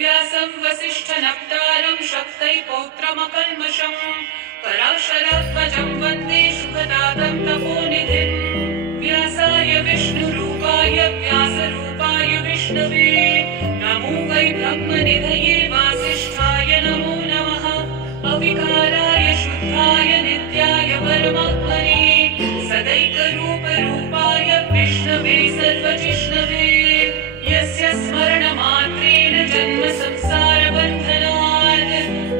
व्यासं वसिष्ठनप्तारं शक्तै पौत्रमकल्मषम् पराशरात्मजं वन्दे शुभदातं तपोनिधिम् व्यासाय विष्णुरूपाय व्यासरूपाय विष्णवे नमो वै ब्रह्मनिधये वासिष्ठाय नमो नमः अविकाराय शुद्धाय नित्याय परमात्मने सदैकरूपरूपाय विष्णवे सर्वजिष्णवे यस्य स्मरणमात्रेण जन्म संसारबन्धनात्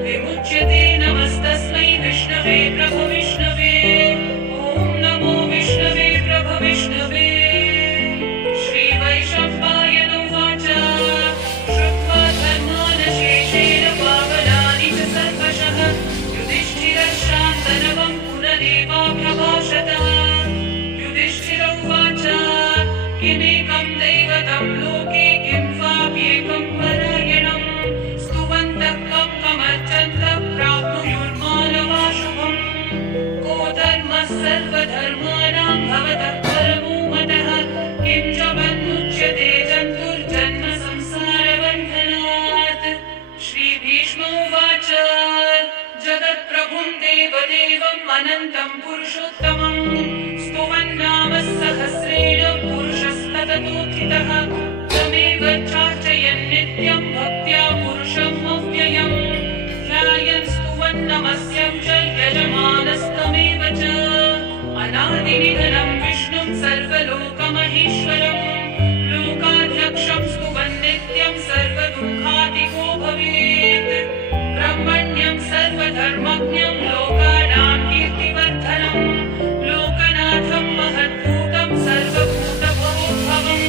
विमुच्यते नमस्तस्मै विष्णवे प्रभविष्णवे ॐ नमो विष्णवे प्रभविष्णवे श्रीवैशम्पायन उवाच श्रुत्वा धर्मान् शेषेण पावनानि च सर्वशः युधिष्ठिरः शान्तनवं पुनरेवाभ्यभाषत युधिष्ठिर उवाच किमेकं दैवतं लोके किं वाप्येकं परायणं स्तुवन्तः कं कमर्चन्तः प्राप्नुयुर्मानवा शुभम् को धर्मः सर्वधर्माणां भवतः परमो मतः किं च बन्धुच्यते जन्तुर्जन्म संसारबन्धनात् श्रीभीष्म उवाच जगत्प्रभुं देवदेवम् अनन्तं पुरुषोत्तमम् स्तुवन्नाम सहस्रेण पुरुषस्तततोत्थितः तमेव चार्चयन् नित्यं भक्त्या पुरुषम् अव्ययम् ध्यायन् स्तुवन्नमस्यं च यजमानस्तमेव च अनादिनिधनं विष्णुं सर्वलोकमहेश्वरम् लोकाध्यक्षं स्तुवन्नित्यं सर्वदुःखातिको भवेत् ब्रह्मण्यं सर्वधर्मज्ञं लोकानां कीर्तिवर्धनम् लोकनाथं महद्भूतं सर्वभूतभवोद्भवम्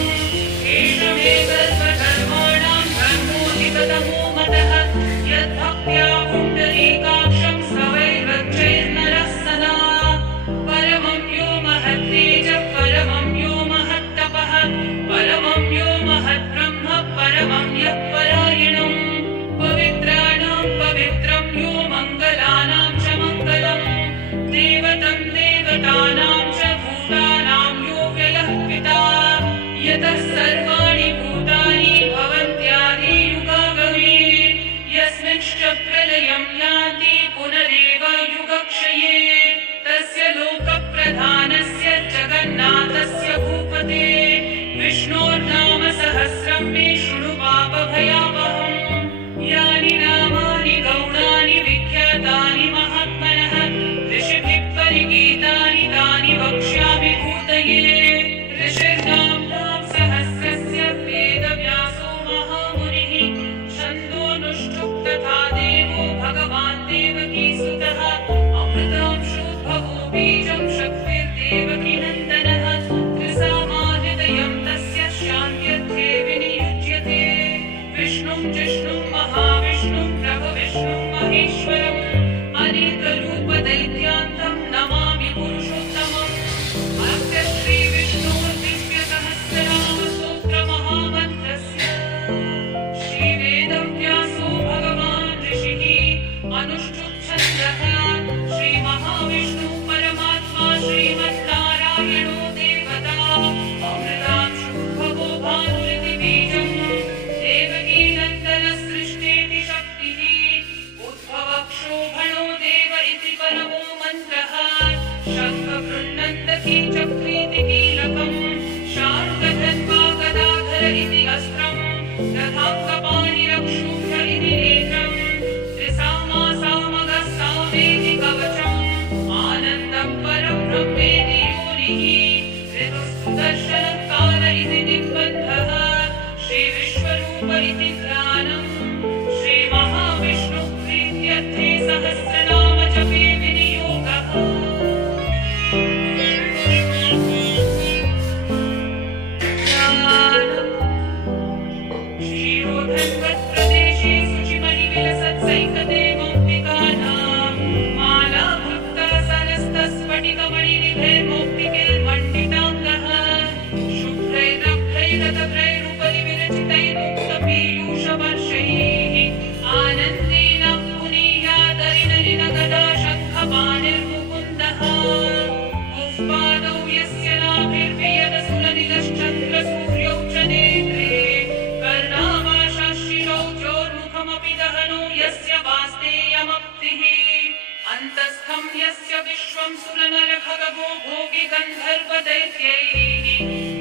एषमे सर्वधर्माणां ब्रह्मोऽधिगतमो मतः यद्भक्त्या पुण्डरीकाक्षं सवैर्वज्रैर्नरः सदा परमं यो महत्तेजः परमं यो महत्तपः परमं यो महद्ब्रह्म परमं यः परायणम् पवित्राणां पवित्रं यो मङ्गलानां च मङ्गलम् देवतं देवतानां च भूतानां यो व्ययः पिता यतः सर्वाणि भूतानि भवन्त्यादि युगागमे यस्मिंश्च प्रलयं यान्ति पुनरेव युगक्षये तस्य लोकप्रधानस्य जगन्नाथस्य भूपते विष्णोर्नाम सहस्रं मे शृणु पापभयावहम् यानि नामानि गौणानि विख्यातानि महात्मनः ऋषिभिः परिगीतानि तानि वक्ष्यामि भूतये ऋषिर्नाम्नां सहस्रस्य वेदव्यासो महामुनिः छन्दोनुष्ठुप् तथा देवो भगवान् देवकीसुतः अमृतांशोद्भवो बीजं शक्तिर्देवकीनन्दनः त्रिसामाहृदयं तस्य शान्त्यर्थे विनियुज्यते विष्णुं जिष्णुं महाविष्णुं प्रभविष्णुं महेश्वरम् अनेकरूपदैत्यान्तं नमामि पुरुषोत्तमम् अस्य श्रीविष्णोर्दिव्यसहस्रनामस्तोत्रमहामन्त्रस्य श्रीवेदव्यासो भगवान् ऋषिः अनुष्ठुप्छन्दः श्रीमहाविष्णुः परमात्मा श्रीमन्नारायणो देवता अमृतांशुभवो भानुरिति बीजम् देवकीनन्दनसृष्टेति शक्तिः उद्भवक्षोभणो देव इति परमो मन्त्रः शङ्खवृन्नन्दकी चक्रीति कीलकम् शार्ङ्गधन्वा गदाधर इति अस्त्रम् रथाङ्गपाणिरक्षोभ्य इति नेत्रम् त्रिसामा सामगः सामेति कवचम् आनन्दं परं ब्रह्मेति योनिः ऋतुस्तुदर्शनं काल इति दिग्बन्धः श्रीविश्वरूप इति ध्यानम् श्रीमहाविष्णुः प्रीत्यर्थे सहस्रनाम जपे विनियोगः क्षीरोधन्वत्प्रदेशे शुचिमणिविलसत्सैकते मौक्तिकानां मालाभक्तासनस्तस्फटिकमणिनिभैर्मौक्तिकैर्मण्डिताङ्गः शुभ्रैरभ्रैरतभ्रैरुपरि विरचितैरुक्तपीयूषवर्षैः आनन्देन पुनीयादरिनलिनगदा शङ्खपाणिर्मुकुन्दः पुष्पादौ यस्य नाभिर्वियदसुरनिलश्चन्द्रसूर्यौ च नेत्रे कर्णावाशशिरौ तस्य विश्वं सुरनरखगो भोगि गन्धर्वदैत्यैः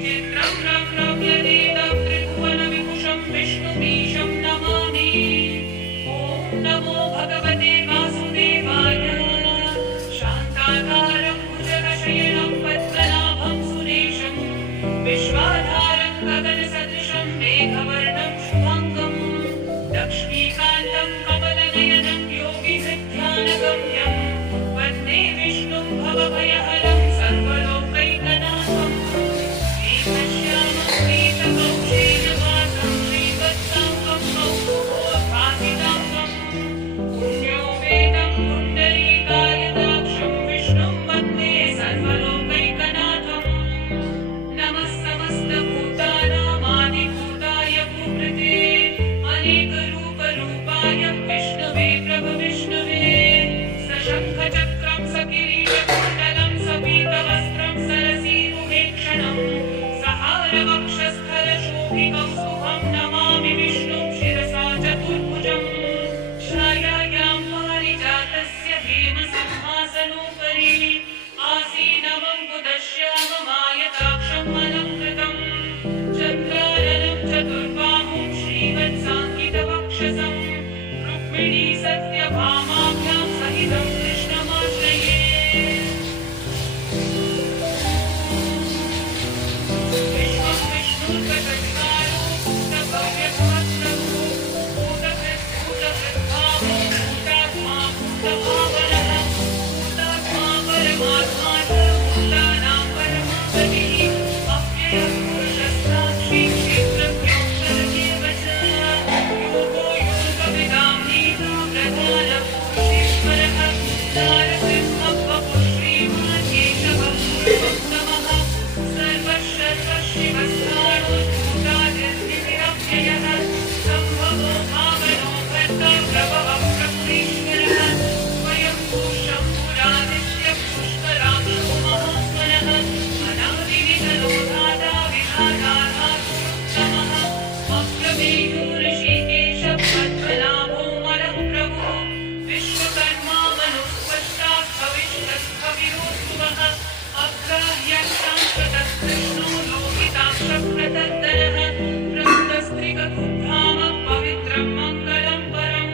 चित्रं रम्यतीतं त्रिभुवनविभूषं विष्णुमीशं नमामि। ॐ नमो भगवते वासुदेवाय। शान्ताकारं भुजगशयनं पद्मनाभं सुरेशं विश्वाधारं गगनसदृशं मेघवर्णं शुभाङ्गं लक्ष्मीकान्तं कमलनयनं योगिहृद्ध्यानगम्यं वन्दे विष्णुं भवभयहरं सर्वलोकैकनाथम्। श्रीमश्यामं पीतकौशेयवासं श्रीवत्साङ्गं कौस्तुभोद्भासिताङ्गं पुण्यो वेदं पुण्डरीकायदाक्षं विष्णुं वन्दे सर्वलोकैकनाथम्। नमः समस्तभूतानामादिभूताय भूभृते अनेकरूपरूपाय विष्णवे प्रभविष्णवे सशङ्खचक्रं सकिरीटकुण्डलं सपीतवस्त्रं सरसीरुहेक्षणं सहारवक्षस्थलशोभिकौस्तुभं नमामि विष्णुं शिरसा चतुर्भुजं। छायायां पारिजातस्य हेमसिंहासनोपरि आसीनमम्बुदश्याममायताक्षम् अलङ्कृतं चन्द्राननं चतुर्बाहुं श्रीवत्साङ्कितवक्षसं रुक्मिणी सत्यभामाभ्यां सहितं कृष्णमाश्रये। विश्वं विष्णुर्गतविकारो भूतभव्यभवत्प्रभो भूतभृद्भावो भूतात्मा भूतभावनः भूतात्मा परमात्मा च भूतानां परमागतिः अव्ययः पुरुषस्साक्षी क्षेत्रज्ञोऽक्षरमेव च योगो योगविदां नीता प्रधानपुरुषेश्वरः नारसिंहवपुः श्रीमान् केशवः पुरुषोत्तमः सर्वशर्वशिवस्थाणोद्भूतादिर्निरव्ययः सम्भवो भावनो भर्ता प्रभवः प्रभुरीश्वरः स्वयंभू शम्भुरादित्यः पुष्कराक्षो महास्वनः अनादिनिधनो धाता विधातात्तमः अप्रमेयो ऋषिकेशः पद्मनाभो मलः प्रभुः विश्वकर्मा मनुस्पष्टास्थविष्टस्थविरोऽध्रुवः अग्राह्यक्षांशतः कृष्णो लोहिताक्षप्रतर्दनः प्रभुतस्त्रिगतुर्धामः पवित्रं मङ्गलं परम्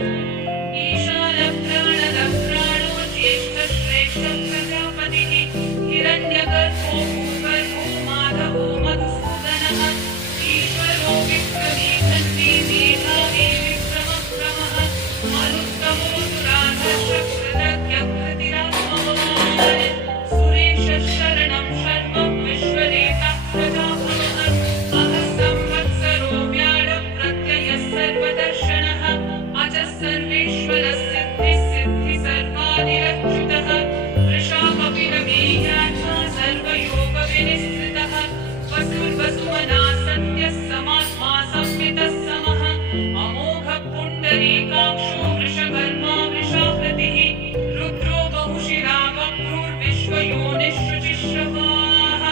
ईशानप्राणदः प्राणो ज्येष्ठश्रेष्ठः प्रजापतिः हिरण्यगर्भो भूगर्भो माधवो मधुसूदनः ईश्वरो विक्रमी धन्वी मेधावी विक्रमक्रमः अनुत्तमो दुराधर्षकृतज्ञकृतिरात्मवान् सुरेशः शरणं शर्मं विश्वरेतः प्रजाभवः अहः संवत्सरो व्याळप्रत्ययः सर्वदर्शनः अजः सर्वेश्वरः सिद्धिः सर्वादिरच्युतः वृषाकपिलमेयात्मा सर्वयोगविनिःसृतः वसुर्वसुमना सत्यः समात्मा संवितः समः अमोघः पुण्डरीकाक्षो वृषकर्मा वृषाकृतिः रुद्रो बहुशिरा बभ्रुर्विश्वयोनिःशुचिश्रवाः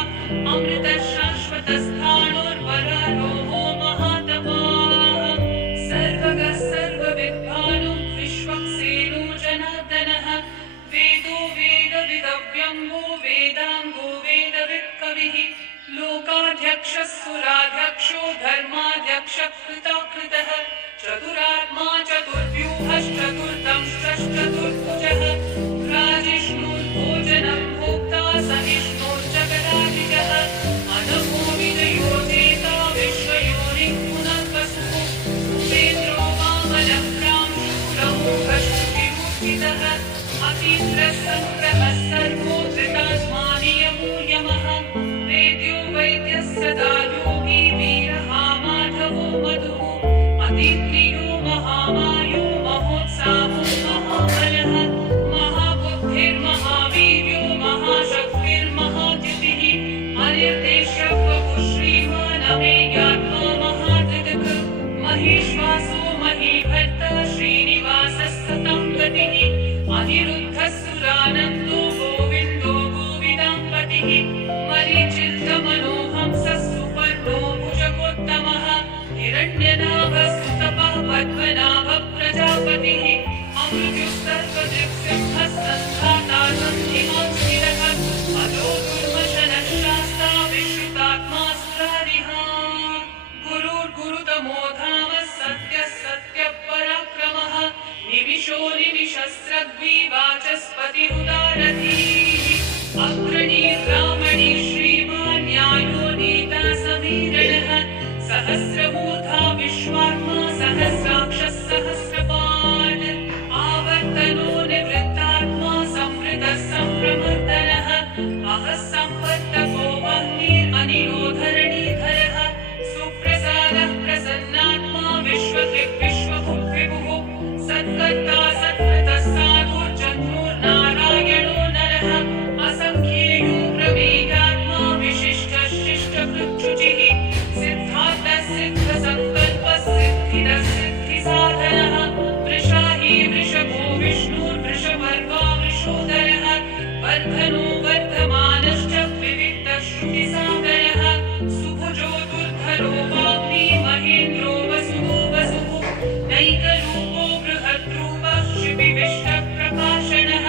अमृतः शाश्वतस्थाणोर्वरारोहो महातपाः सर्वगः सर्वविद्वानो विश्वक्सेनो जनार्दनः वेदो वेदविदव्यङ्गो वेदाङ्गो वेदवित्कविः लोकाध्यक्षः सुराध्यक्षो धर्माध्यक्षः कृताकृतः चतुरात्मा चतुर्व्यूहश्चतुर्दंश्चतुर्भुजः राजिष्णुर्भोजनं भोक्ता सहिष्णुर्जगदाधिकः अनमो विजयो जेता विश्वयोनिः पुनर्वसुः उपेन्द्रो वामनः शूरमोघश्रुतिरूपितः अतीन्द्रः सङ्ग्रहः सर्वो धृतात्मा नियमो यमः वेद्यो वैद्यः सदा योगी वीरः माधवो मधुः अतीन्द्रियो महामायो महोत्साहो महाबलः महाबुद्धिर्महावीर्यो महाशक्तिर्महाद्युतिः अनिर्देश्यः वपुः श्रीमान् अमेयात्मा महादृक् महेश्वासो महीभर्ता श्रीनिवासः सतां गतिः अनिरुद्धः सुरानन्दो गोविन्दो गोविदाम्पतिः मरीचिर्दमनोहंसः सुपर्णो भुजगोत्तमः हिरण्यनाभः सुतपः पद्मनाभः प्रजापतिः अमृत्युः सर्वदृक्सिंहः सन्धाता सन्धि सद्विवाचस्पतिरुदारधीः अग्रणी ब्राह्मणी श्रीमान् न्यायो नेता समीरणः सहस्रमूर्धा विश्वात्मा सहस्राक्षः सहस्रपात् आवर्तनो निवृत्तात्मा संवृतः सम्प्रमर्दनः अहः सम्पत्तको वह्निरनिरोधरणीधरः सुप्रसादः प्रसन्नात्मा विश्वकृत् विश्वभुक् विभुः सत्कर्ता सत्कृतः साधुर्जन्मुर्नारायणो नरः असङ्ख्येयो प्रमेयात्मा विशिष्टः शिष्टकृच्छुचिः सिद्धार्थः सिद्धसङ्कल्पः सिद्धिदः सिद्धिसाधनः वृषाही वृषभो विष्णुर्वृषभर्वा वृषोदरः वर्धनो वर्धमानश्च विविक्तः श्रुतिसागरः सुभुजो दुर्धरो वाग्मी महेन्द्रो वसुः वसुः नैकरूपो बृहद्रूपः शिबिविष्टप्रकाशनः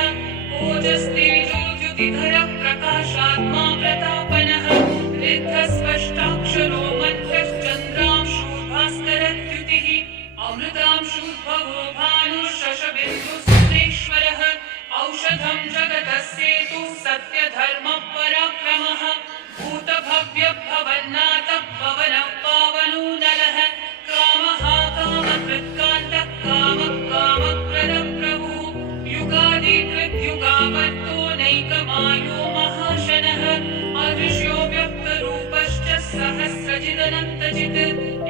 ओजस्तेजो द्युतिधरः प्रकाशात्मा प्रतापनः ऋद्धस्पष्टाक्षरो मध्यश्चन्द्रांशूर्भास्करद्युतिः अमृतांशूद्भवो भानुः-शशबिन्दुः-सुरेश्वरः औषधं जगतस्येतुः सत्यधर्मपराक्रमः भूतभव्यभवन्नाथः पवनः पावनो नलः कामः कामकृत्कान्तः कामः कामप्रदः प्रभुः युगादिकृद्युगावर्तो नैकमायो महाशनः अदृश्यो व्यक्तरूपश्च सहस्रजिदनन्तजित्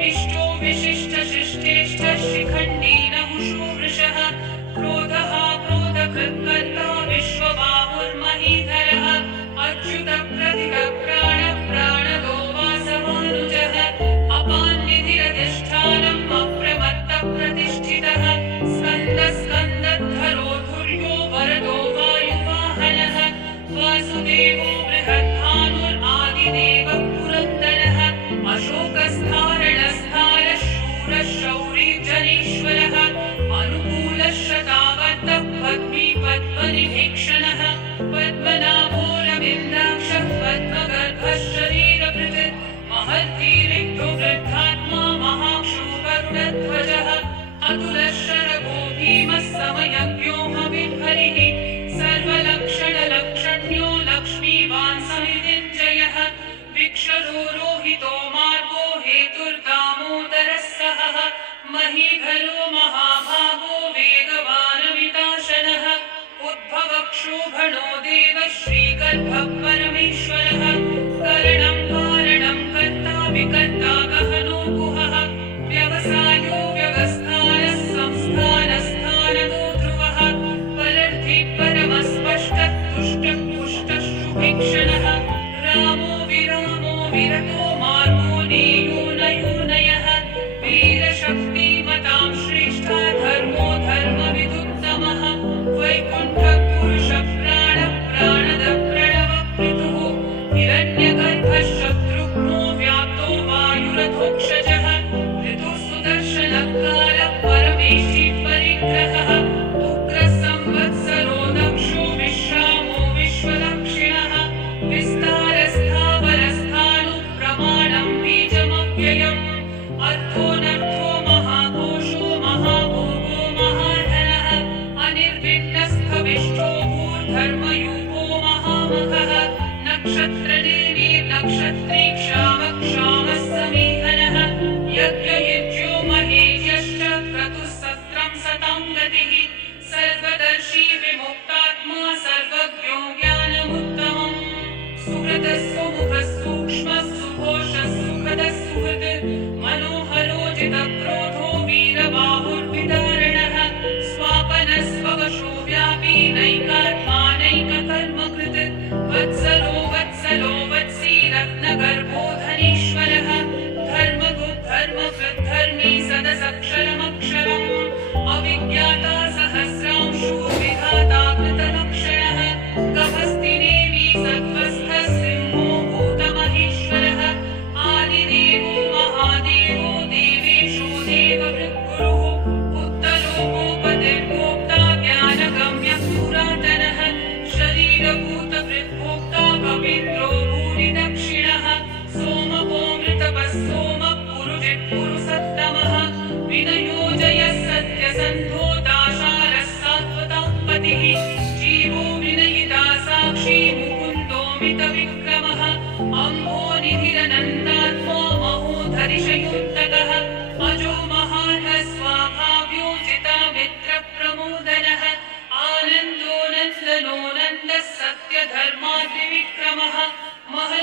इष्टो विशिष्टशिष्टेष्टः शिखण्डी नहुषो वृषः क्रोधः क्रोधकृत्कर्ता विश्वबाहुर्महीधरः अच्युतप्रतिगप्राणः प्राणदो वासवानुजः अपान्निधिरधिष्ठानम् अप्रमत्तः प्रतिष्ठितः स्कन्दस्कन्दद्धरो धुर्यो वरदो वायुवाहनः वासुदेवो बृहद्भानुरादिदेवः पुरन्दरः अशोकस्थारणस्थारः शूरः शौरी जनेश्वरः अनुकूलः शतावद्तः पद्मी पद्मनिभीक्षणः पद्मनाभोरविन्दाक्षः पद्मगर्भः शरीरभृत् महद्धीरिक्तो वृद्धात्मा महाक्षो गरुडध्वजः अतुलः शरभो भीमः समयज्ञो हविर्हरिः सर्वलक्षणलक्षण्यो लक्ष्मीवान् समितिञ्जयः विक्षरो रोहितो मार्गो हेतुर्दामोदरः सहः महीधरो महाभागो वेगवानमिताशनः उद्भवक्षोभणो देवः श्रीगर्भः परमेश्वरः करणं कारणं कर्ता विकर्ता गहनो गुहः व्यवसायो व्यवस्थानः संस्थानस्थानदो ध्रुवः परर्थी परमस्पष्टः तुष्टः पुष्टः शुभिक्षणः रामो विरामो विरतो मार्गो नेयो नयोनयः वीरशक्तिमतां श्रेष्ठः धर्मो धर्मविदुत्तमः वैकुण्ठः पुरुषः प्राणः प्राणदः प्रणवः पृथुः हिरण्यगर्भः शत्रुघ्नो व्याप्तो वायुरथोक्षजः ऋतुः सुदर्शनः कालः परमेशी परिग्रहः उग्रः संवत्सरो दक्षो विश्रामो विश्वदक्षिणः विस्तारस्थावरस्थाणुः प्रमाणं बीजमव्ययम् अर्थोऽनर्थो महाकोशो महाभोगो महाधनः अनिर्विण्णस्थविष्ठो भूर्धर्मयूपो महामखः नक्षत्रनेमिर्नक्षत्री क्षामः क्षामः समीहनः यज्ञयुज्यो महेयश्च क्रतुः सत्रं सतां गतिः सर्वदर्शी विमुक्तात्मा सर्वज्ञो ज्ञानमुत्तमम् सुहृदः सुमुखः सूक्ष्मः सुघोषः सुखदः सुहृत् मनोहरो जितक्रोधो वीरबाहुर्विदारणः स्वापनः स्ववशो व्यापी नैकात्मा नैककर्मकृत् वत्सलो वत्सलो वत्सी रत्नगर्भो धनीश्वरः धर्मकृद्धर्मी सदसक्षरमक्षरम् अविज्ञाता सहस्रांशो विधाता कृतलक्षणः कः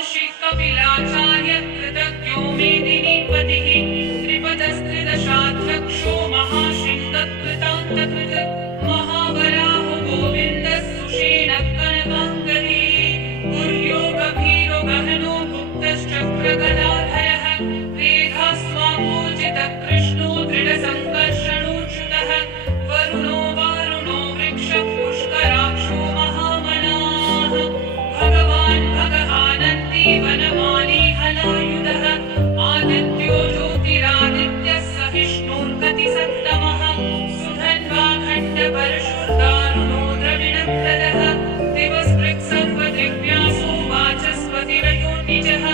महर्षि कपिलाचार्य कृतज्ञो मेदिनीपतिः त्रिपदस्त्रिदशाध्यक्षो महासिंहकृतान्तकृत् महावराहो गोविन्दः सुषेणः कनकाङ्गदी गुह्यो गभीरो गहनो गुप्तश्चक्रगदाधरः वेधास्वापूजितः कृष्णो दृढसङ्कर्षणोच्युतः वरुणो वारुणो वृक्षः पुष्कराक्षो महामनाः भगवान् भगवानन्दी वनमाली हलायुधः आदित्यो ज्योतिरादित्यः सहिष्णुर्गतिसत्तमः सुधन्वा खण्डपरशुर्दारुणो द्रविणप्रदः दिवस्पृक्सर्वदिव्यासो वाचस्पतिरयो निजः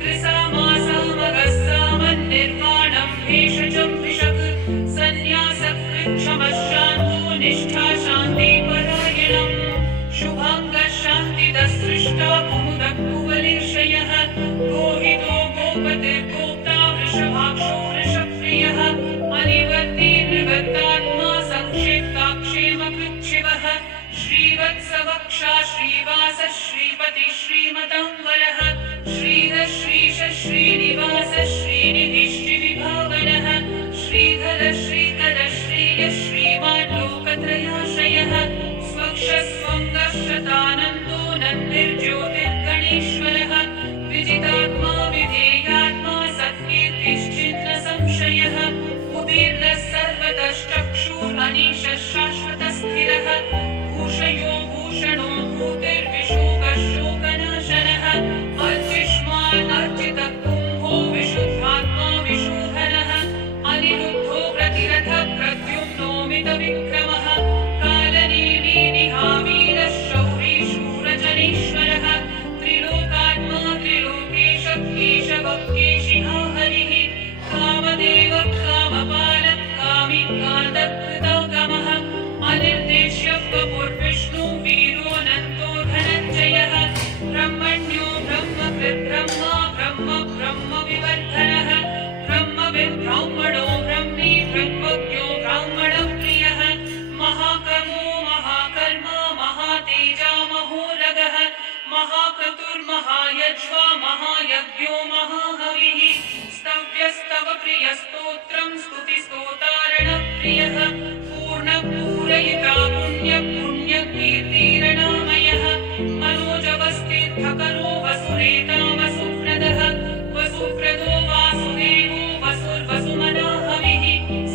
त्रिसामासामगस्सामन्निर्वाणं भेषजं भिषक् सन्न्यासकृच्छमशान्तो निष्ठा शान्तिपरायणम् शुभाङ्गः शान्तिदसृष्टा कुमुदः कुवलेशयः गोहितो गोपतिर्गोप्ता वृषभाक्षो वृषप्रियः अनिवर्ती निवृत्तात्मा संक्षिप्ताक्षेमकृच्छिवः श्रीवत्सवक्षा श्रीवास श्रीपति श्रीमताम्बरः श्रीधर श्रीश श्रीनिवास श्रीनिधिश्रीविभावनः श्रीधर श्रीकर श्रेय श्रीमान् लोकत्रयाश्रयः स्वक्षस्वङ्गश्रतानन्दो नन्दिर्ज्योतिर्गणेश्वरः विजितात्मा विधेयात्मा सत्कीर्तिश्चिन्न संशयः उदीर्णः सर्वतश्चक्षुरनीशः शाश्वतस्थिरः भूषयो भूषणो भूतिर्विशोकशोकनाशनः अर्चिष्मान् अर्चितः कुम्भो विशुद्धात्मा विशोधनः अनिरुद्धो प्रतिरथः प्रद्युम्नो मितविक्रमः कालनेमिनिहावीरः शौरी शूरजनेश्वरः त्रिलोकात्मा त्रिलोकेश केशवः केशिहा हरिः कामदेवः कामपालः कामिकान्तकृतागमः अनिर्देश्य वपुर्विष्णु वीरोऽनन्तो धनञ्जयः ब्रह्मण्यो ब्रह्मकृद्ब्रह्मा ब्रह्म ब्रह्मविवर्धनः ब्रह्मविद्ब्राह्मणो ब्रह्मी ब्रह्मज्ञो ब्राह्मणप्रियः महाकर्मो महाकर्मा महातेजा महोरगः महाक्रतुर्महायज्वा महायज्ञो महाहविः स्तव्यस्तव प्रियस्तोत्रं स्तुतिस्तोतारणप्रियः पूर्णपूरयिता पुण्यपुण्यकीर्तिरणामयः मनोजवस्तीर्थकरो वसुरेता वसुप्रदः वसुप्रदो वासुदेवो वसुर्वसुमनाहविः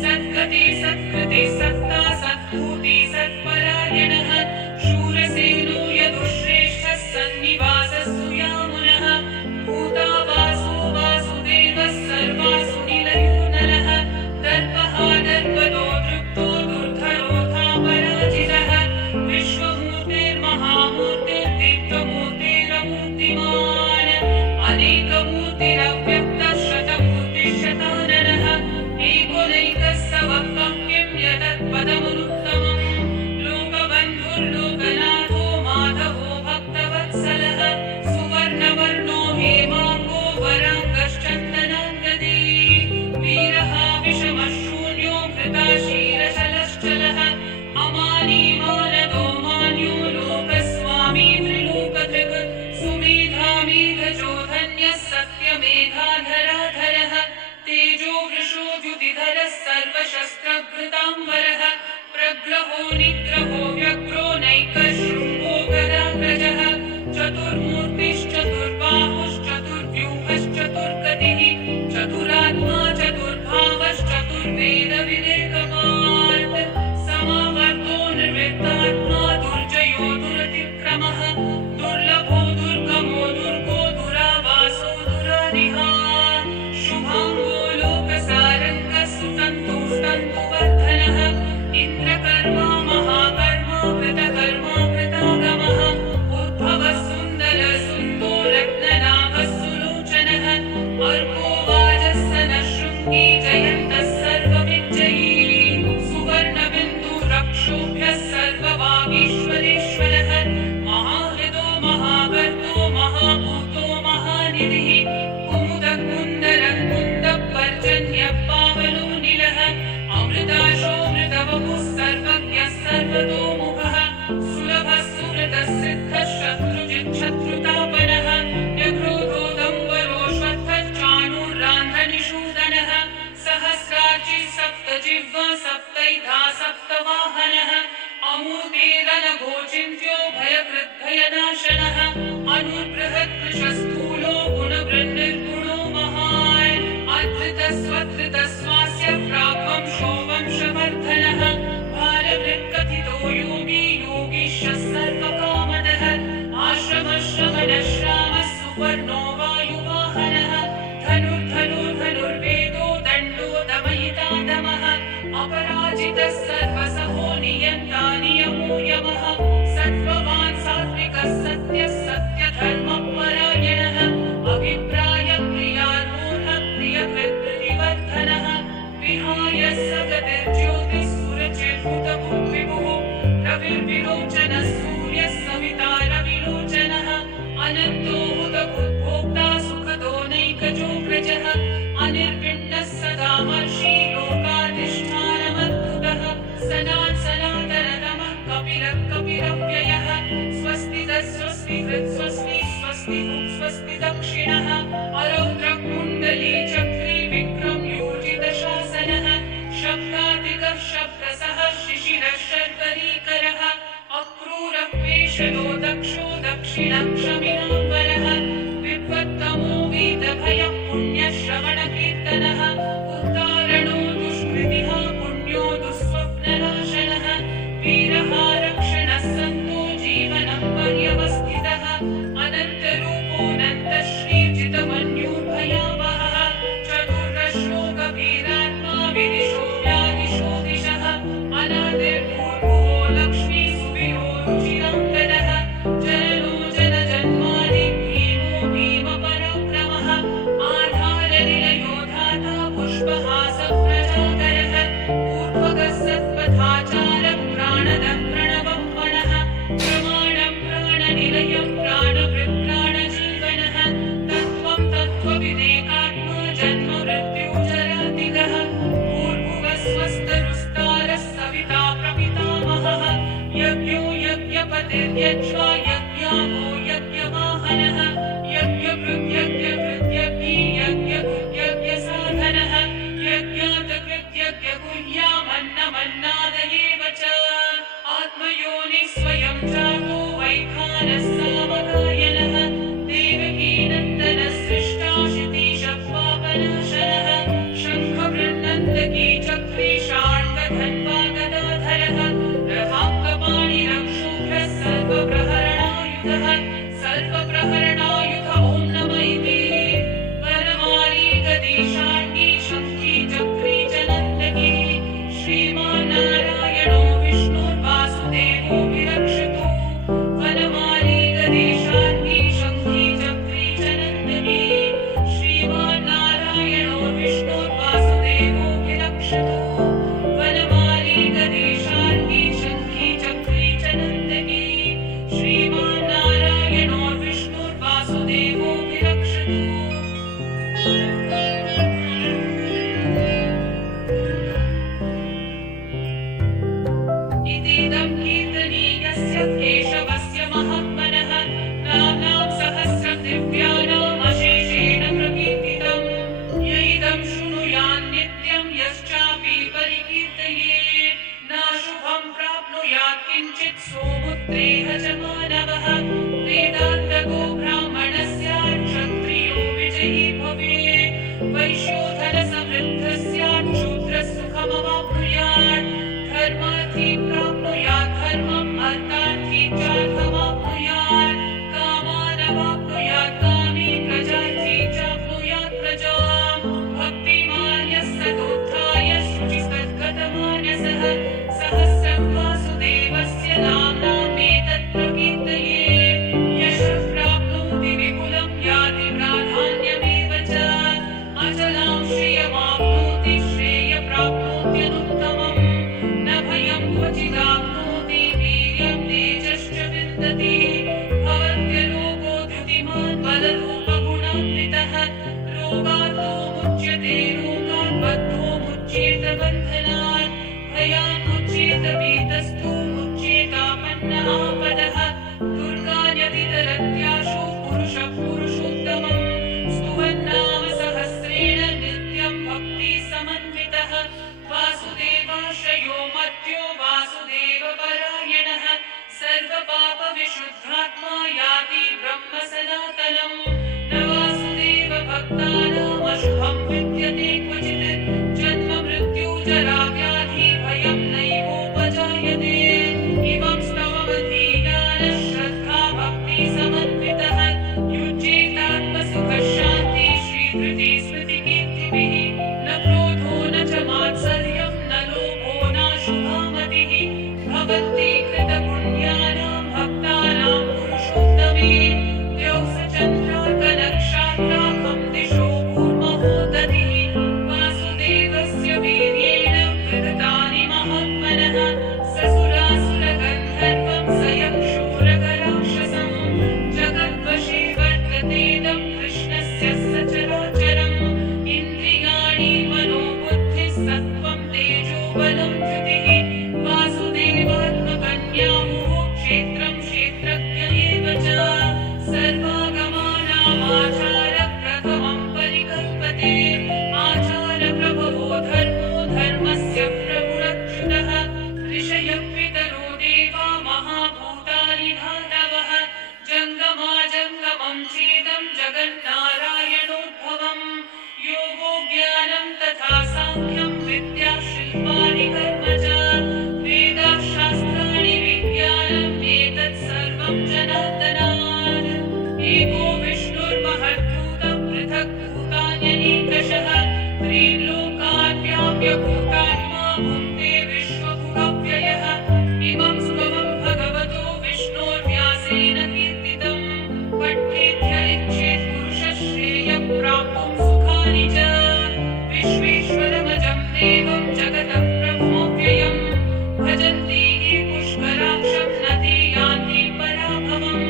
सद्गति सत्कृति सत्ता सद्भूति सत्परायणः शूरसेनो यदुश्रेष्ठः सन्निवासः सुयामुनः भूता वासो वासुदेवः सर्वासु निलयो नरः दर्पः दर्पदो दृप्तो दुर्धरोऽथा पराजितः विश्वमूर्तिर्महामूर्तिर्दीप्तमूर्तिरमूर्तिमान् अनेकमूर्तिरव्यक्तः शतमूर्तिशताननः एकोनैकः सवक्तं किं यतत्पदमुत्तमम् लोकबन्धुर्लोकनाथो माधवो भक्तवत्सलः सुवर्णवर्णो हेमाङ्गो वराङ्गश्चन्दनाङ्गदी वीरः विषमशून्यो घृताशीरशलश्चलः अमानी मानदो मान्यो लोकस्वामी त्रिलोकधृक् सुमेधामेघचोधन्यः सत्यमेधाधराधरः तेजो वृषो द्युतिधरः सर्वशस्त्रभृताम्बरः प्रग्रहो निग्रहो व्यग्रो नैकशृङ्गो गदाग्रजः चतुर्मूर्तिश्चतुर्बाहुश्चतुर्व्यूहश्चतुर्गतिः चतुरात्मा चतुर्भावश्चतुर्वेदविवेकवान् समावर्तो निर्वृत्तात्मा दुर्जयो दुरतिक्रमः दुर्लभो दुर्गमो दुर्गो दुरावासो दुरारिहा शुभाङ्गो लोकसारङ्गः सुतन्तुस्तन्तुवर्धनः इन्द्रकर्मा महाकर्मा कृतकर्मा कृतागमः उद्भवः सुन्दरः सुन्दो रत्ननाभः सुलोचनः अर्को वाजस्सनः शृङ्गी जयन्तः सर्वविजयी सुवर्णबिन्दुरक्षोभ्यः सर्ववागीश्वरेश्वरः महाहृदो महागर्तो महाभूतो महानिधिः कुमुदः कुन्दरः कुन्दपर्जन्यः पावनो निलः अमृताशोऽमृतवपुः सर्वज्ञः सर्वतोमुखः सुलभः सुहृदः सिद्धः शत्रुजित् शत्रुतापनः व्यक्रोधो सप्तवाहनः अमूर्तेरनघोचिन्त्यो भयकृद्भयनाशनः अनुर्बृहत्कृशस्थूलो गुणवृन्निर्गुणो महान् अधृतस्वधृतस्वास्य प्राग्वंशो वंशवर्धनः भारभृत्कथितो योगी योगीशः सर्वकामदः आश्रमश्रवणश्रामः सुवर्णो वायुवाहनः धनुर्वेदो दण्डो दमयिता दमः अपराजितः सर्वसहो नियन्ता नियमो यमः सत्त्ववान् सात्विकः सत्यः सत्यधर्मपरायणः अभिप्रायप्रियारूढः प्रियकृद्विवर्धनः विहाय सगतिर्ज्योतिःसुरचिर्भूतभुग्विभुः रविर्विरोचनः सूर्यः सविता रविलोचनः अनन्तो हुतभुग्भोक्ता सुखदो नैकजोग्रजः अनिर्विण्णः सदा महर्षि लोकाधिष्ठानमद्भुतः सनातनतमः कपिलः कपिलव्ययः स्वस्तिदः स्वस्तिकृत् स्वस्ति स्वस्ति स्वस्ति दक्षिणः अरौद्रकुण्डली चक्री विक्रम योजितशासनः शब्दादिकः शब्दसः शिशिरः शर्वरीकरः अक्रूरः पेशलो दक्षो दक्षिणक्षमिनाम्बरः विद्वत्तमो वीतभयः पुण्यश्रवणकीर्तनः उद्धारणो दुष्कृतिः पुण्यो दुःस्वप्ननाशनः वीरः रक्षणः सन्तो जीवनं पर्यवस्थितः अनन्तरूपोऽनन्तश्रीर्जितमन्युर्भयावहः चतुर्दशो गभीरात्मा विदिशो व्यादिशो दिशः अनादिर्भूर्भुवो लक्ष्मी सुविरो रुचिराङ्गदः जननो जनजन्मादि भीमो भीमपराक्रमः आधारनिलयो धाता पुष्पहासप्रजाकरः ऊर्ध्वगः सत्पथाचारः प्राणदः प्रणवपणः प्रमाणं प्राणनिलयं प्राणभृत्प्राणजीवनः तत्त्वं तत्त्वविदेकात्मा जन्म मृत्युजरातिगः भूर्भुवः स्वस्तरुस्तारः सविता प्रपितामहः यज्ञो यज्ञपतिर्यज्वा यज्ञागो यज्ञवाहनः यज्ञभृद्यज्ञभृद्यज्ञी यज्ञसाधनः यज्ञातकृत्यज्ञगुह्यामन्नमन्नादयेव च आत्मयोनिः स्वयं जातो वैखानः सामगायनः देवकीनन्दनः सृष्टाशितीशः पापनाशनः शङ्खवृन्नन्दकी चक्री शार्ङ्गधन्वा गदाधरः रथाङ्गपाणिरक्षोभ्यः सर्वप्रहरणायुधः सर्वप्रहरणायुध ॐ नम इति वरमाली गदीशार्ङ्गी शङ्खी चक्री च नन्दकी श्रीमान्नारायणो विष्णुर्वासुदेवो विरक्षतु वनमाली गदीशार्ङ्गी शङ्खी चक्री च नन्दकी श्रीमान्नारायणो विष्णुर्वासुदेवो विरक्षतु वनमाली गदीशार्ङ्गी शङ्खी चक्री च नन्दकी श्रीमान्नारायणो विष्णुर्वासुदेवो विरक्षतु इतीदं कीर्तनीयस्य केशवस्य महात्मनः नाम्नां सहस्रं दिव्यानामशेषेण प्रकीर्तितम् य इदं शृणुयान्नित्यं यश्चापि परिकीर्तयेत् नाशुभं प्राप्नुयात् किञ्चित् सोमुद्रेह च मानवः वेदान्तको ब्राह्मणः स्यात् क्षत्रियो विजयी भवेत् वैश्योधनसमृद्धः स्यात् शूद्रः सुखमवाप्नुयात् धर्मार्थी प्राप्नुयात् धर्मम् अर्थार्थी चार्थमाप्नुयात् कामानवाप्नुयात् कामी प्रजार्थी चाप्नुयात् प्रजाम् भक्तिमान् यः सदोत्थाय शुचिस्तद्गतमानसः सहस्रं वासुदेवस्य नाम्नामेतत् प्रकीर्तयेत् यशः प्राप्नोति विपुलं याति प्राधान्यमेव च अचलां श्रियमाप्नोति श्रेय प्राप्नोत्यनुत्तमम् न भयं क्वचित् केवलं धृतिः वासुदेवात्मकन्यामुः क्षेत्रं क्षेत्रज्ञ एव च सर्वागमानामाचारप्रथमं परिकल्पते आचारप्रभवो धर्मो धर्मस्य प्रभुरच्युतः ऋषयपितरो देवा महाभूतानि धातवः जङ्गमाजङ्गमं चेदं जगन्नारायणोद्भवम् योगो ज्ञानं तथा साङ्ख्यं विद्या शिल्पानि कर्म च वेदाः शास्त्राणि विज्ञानम् एतत् सर्वं जनार्दनात् एको विष्णुर्महद्भूतं पृथग्भूतान्यनेकशः त्रीन् व्याप्य भूतात्मा भुङ्क्ते विश्वभुगव्ययः इमं स्तवं भगवतो विष्णोर्व्यासेन कीर्तितं पठ्येद्य इच्छेत् पुरुषः श्रेयः प्राप्तुं सुखानि च विश्वेश्वरमजं देवं जगतः ब्रह्मोऽव्ययम् भजन्ति ये पुष्कराक्षं न ते यान्ति पराभवम्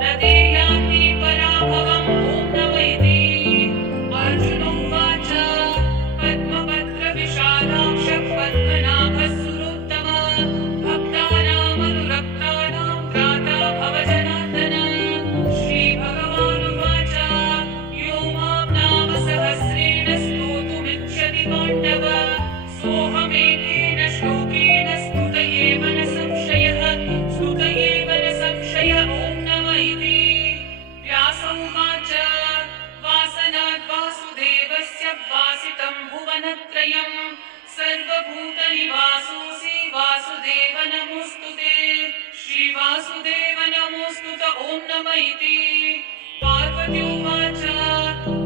न ते यान्ति पराभवम् ॐ नमः इति अर्जुन उवाच पद्मपत्रविशालाक्षः पद्मनाभः सुरोत्तम भक्तानामनुरक्तानां त्राता भव जनार्दन श्रीभगवानुवाच यो मां नाम सहस्रेण स्तोतुमिच्छति पाण्डव सोऽहमेकेन श्लोकेन स्तुत एव न संशयः ॐ नमः इति व्यास उवाच वासनाद् वासुदेवस्य वासितं भुवनत्रयं सर्वभूतनिवासोऽसि वासुदेव नमोऽस्तु ते श्रीवासुदेव नमोऽस्तु ॐ नमः इति पार्वती उवाच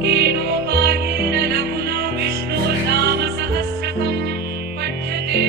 केनोपायेन लघुना विष्णोर्नाम सहस्रकं पठ्यते